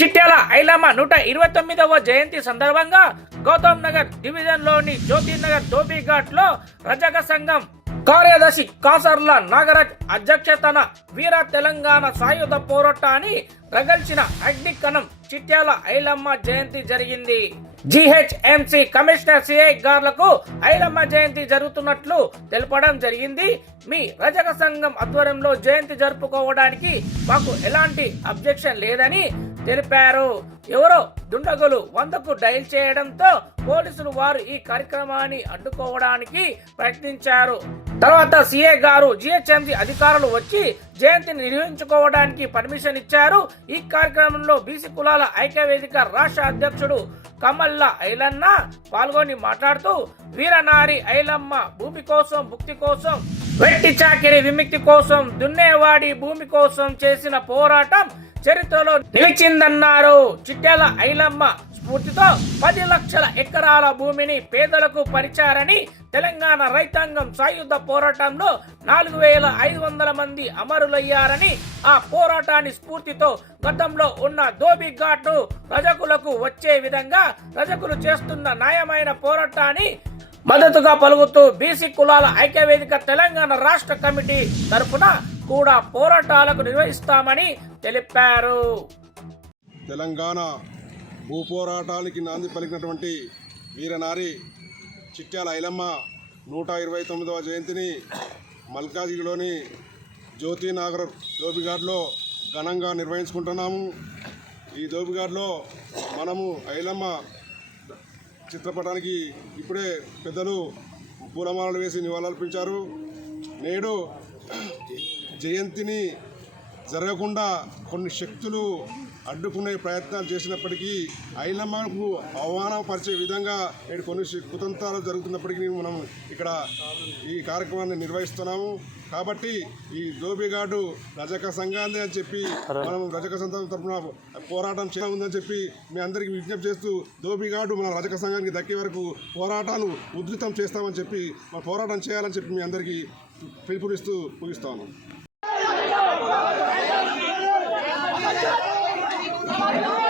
చిట్యాల ఐలమ్మ 129వ జయంతి సందర్భంగా గౌతమ్ నగర్ డివిజన్లోని జ్యోతినగర్ ధోబీఘాట్లో రజక సంఘం కార్యదర్శి కాసర్ల నాగరాజ్ అధ్యక్షతన వీర తెలంగాణ సాయుధ పోరాటాన్ని రగల్చిన అగ్నికణం చిట్యాల ఐలమ్మ జయంతి జరిగింది. జిహెచ్ఎంసి కమిషనర్ సిఐ గార్లకు ఐలమ్మ జయంతి జరుగుతున్నట్లు తెలపడం జరిగింది. మీ రజక సంఘం ఆధ్వర్యంలో జయంతి జరుపుకోవడానికి మాకు ఎలాంటి అబ్జెక్షన్ లేదని తెలిపారు. ఎవరో దుండగులు 100కు డయల్ చేయడంతో పోలీసులు వారు ఈ కార్యక్రమాన్ని అడ్డుకోవడానికి ప్రయత్నించారు. తర్వాత సిఐ గారు జిహెచ్ఎంసి అధికారులు వచ్చి జయంతిని నిర్వహించుకోవడానికి పర్మిషన్ ఇచ్చారు. ఈ కార్యక్రమంలో బీసీ కులాల ఐక్యవేదిక రాష్ట్ర అధ్యక్షుడు కమల్ల ఐలన్న పాల్గొని మాట్లాడుతూ వీరనారి ఐలమ్మ భూమి కోసం భుక్తి కోసం వెట్టి చాకిరి విముక్తి కోసం దున్నేవాడి భూమి కోసం చేసిన పోరాటం చరిత్రలో నిలిచిందన్నారు. చిట్యాల ఐలమ్మ స్ఫూర్తితో 10 లక్షల ఎకరాల భూమిని పేదలకు పరిచారని, తెలంగాణ రైతాంగం సాయుధ పోరాటంలో 4500 మంది అమరులయ్యారని, ఆ పోరాటాన్ని స్ఫూర్తితో గతంలో ఉన్న ధోబీఘాట్ రజకులకు వచ్చే విధంగా రజకులు చేస్తున్న న్యాయమైన పోరాటాన్ని మద్దతుగా పలుకుతూ బీసీ కులాల ఐక్యవేదిక తెలంగాణ రాష్ట్ర కమిటీ తరఫున కూడా పోరాటాలకు నిర్వహిస్తామని తెలిపారు. తెలంగాణ భూ పోరాటానికి నాంది పలికినటువంటి వీరనారి చిట్యాల ఐలమ్మ 129వ జయంతిని మల్కాజిగిరిలోని జ్యోతినగర్ ధోబీఘాట్లో ఘనంగా నిర్వహించుకుంటున్నాము. ఈ ధోబీఘాట్లో మనము ఐలమ్మ చిత్రపటానికి ఇప్పుడే పెద్దలు పూలమాలలు వేసి నివాళులర్పించారు. నేడు జయంతిని జరగకుండా కొన్ని శక్తులు అడ్డుకునే ప్రయత్నాలు చేసినప్పటికీ ఐలమ్మకు అవమానపరిచే విధంగా నేడు కొన్ని కుతంత్రాలు జరుగుతున్నప్పటికీ మనం ఇక్కడ ఈ కార్యక్రమాన్ని నిర్వహిస్తున్నాము. కాబట్టి ఈ ధోబీఘాట్ రజక సంఘాన్ని అని చెప్పి మనం రజక సంఘం తరఫున పోరాటం ఉందని చెప్పి మీ అందరికీ విజ్ఞప్తి చేస్తూ ధోబీఘాట్ మన రజక సంఘానికి దక్కే వరకు పోరాటాలు ఉధృతం చేస్తామని చెప్పి మన పోరాటం చేయాలని చెప్పి మీ అందరికీ పిలుపునిస్తూ ముగిస్తాను. Come on.